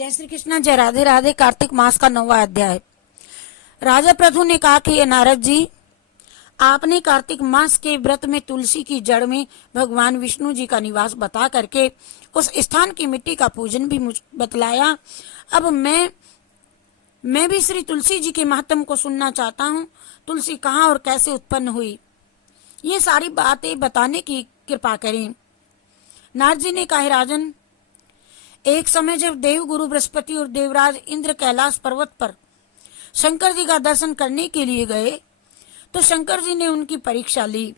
जय श्री कृष्ण, जय राधे राधे। कार्तिक मास का 9वां अध्याय। राजा प्रथु ने कहा कि ये नारद जी, आपने कार्तिक मास के व्रत में तुलसी की जड़ में भगवान विष्णु जी का निवास बता करके उस स्थान की मिट्टी का पूजन भी बतलाया। अब मैं भी श्री तुलसी जी के महात्म को सुनना चाहता हूँ। तुलसी कहाँ और कैसे उत्पन्न हुई, ये सारी बातें बताने की कृपा करें। नारद जी ने कहा, राजन, एक समय जब देव गुरु बृहस्पति और देवराज इंद्र कैलाश पर्वत पर शंकर जी का दर्शन करने के लिए गए तो शंकर जी ने उनकी परीक्षा ली।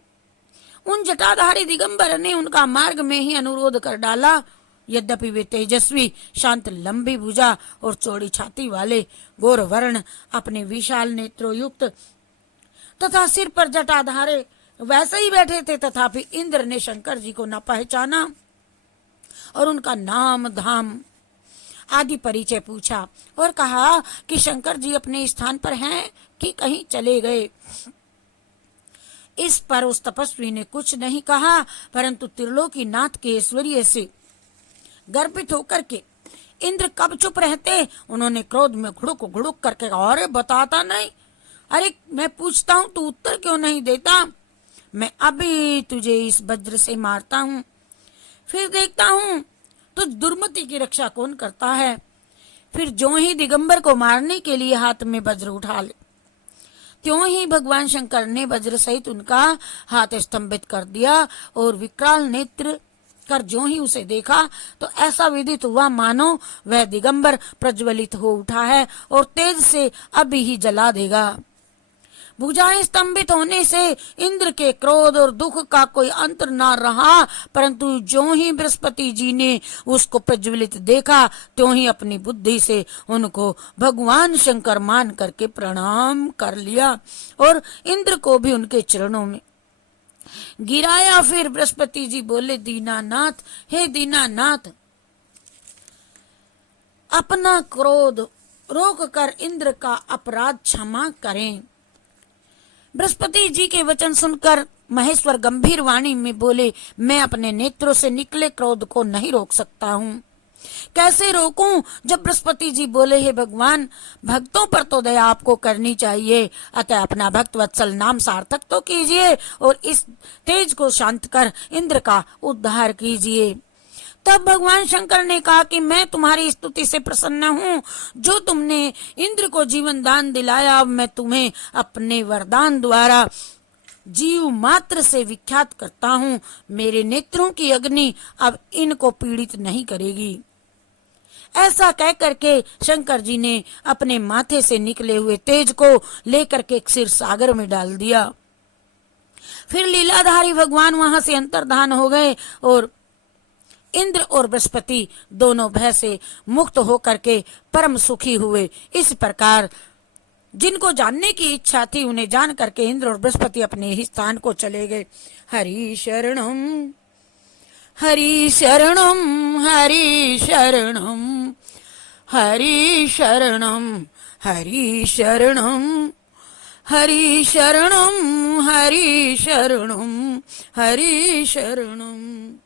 उन जटाधारी दिगंबर ने उनका मार्ग में ही अनुरोध कर डाला। यद्यपि वे तेजस्वी, शांत, लंबी भुजा और चौड़ी छाती वाले, गोर वर्ण, अपने विशाल नेत्रों युक्त तथा सिर पर जटाधारे वैसे ही बैठे थे, तथापि इंद्र ने शंकर जी को न पहचाना और उनका नाम धाम आदि परिचय पूछा और कहा कि शंकर जी अपने स्थान पर हैं कि कहीं चले गए। इस पर उस तपस्वी ने कुछ नहीं कहा, परंतु त्रिलोकी नाथ के ऐश्वर्य से गर्वित होकर के इंद्र कब चुप रहते, उन्होंने क्रोध में घुड़ुक घुड़ुक करके, अरे बताता नहीं, अरे मैं पूछता हूँ तू उत्तर क्यों नहीं देता, मैं अभी तुझे इस वज्र से मारता हूँ, फिर देखता हूँ तो दुर्मति की रक्षा कौन करता है। फिर जो ही दिगंबर को मारने के लिए हाथ में वज्र उठा ले, त्यों ही भगवान शंकर ने वज्र सहित उनका हाथ स्तंभित कर दिया और विकराल नेत्र कर जो ही उसे देखा तो ऐसा विदित हुआ मानो वह दिगंबर प्रज्वलित हो उठा है और तेज से अभी ही जला देगा। भुजाएं स्तंभित होने से इंद्र के क्रोध और दुख का कोई अंत न रहा, परंतु जो ही बृहस्पति जी ने उसको प्रज्वलित देखा त्यों ही अपनी बुद्धि से उनको भगवान शंकर मान करके प्रणाम कर लिया और इंद्र को भी उनके चरणों में गिराया। फिर बृहस्पति जी बोले, दीनानाथ, हे दीनानाथ, अपना क्रोध रोक कर इंद्र का अपराध क्षमा करें। बृहस्पति जी के वचन सुनकर महेश्वर गंभीर वाणी में बोले, मैं अपने नेत्रों से निकले क्रोध को नहीं रोक सकता हूँ। कैसे रोकूं? जब बृहस्पति जी बोले, हे भगवान, भक्तों पर तो दया आपको करनी चाहिए, अतः अपना भक्त वत्सल नाम सार्थक तो कीजिए और इस तेज को शांत कर इंद्र का उद्धार कीजिए। तब भगवान शंकर ने कहा कि मैं तुम्हारी स्तुति से प्रसन्न हूँ, जो तुमने इंद्र को जीवन दान दिलाया। अब मैं तुम्हें अपने वरदान द्वारा जीव मात्र से विख्यात करता हूँ। मेरे नेत्रों की अग्नि अब इनको पीड़ित नहीं करेगी। ऐसा कह करके शंकर जी ने अपने माथे से निकले हुए तेज को लेकर के क्षीर सागर में डाल दिया। फिर लीलाधारी भगवान वहां से अंतर्धान हो गए और इंद्र और बृहस्पति दोनों भय से मुक्त होकर के परम सुखी हुए। इस प्रकार जिनको जानने की इच्छा थी उन्हें जान करके इंद्र और बृहस्पति अपने ही स्थान को चले गए। हरि शरणम हरि शरणम हरि शरणम हरि शरणम हरि शरणम हरि शरणम हरि शरणम हरि शरणम।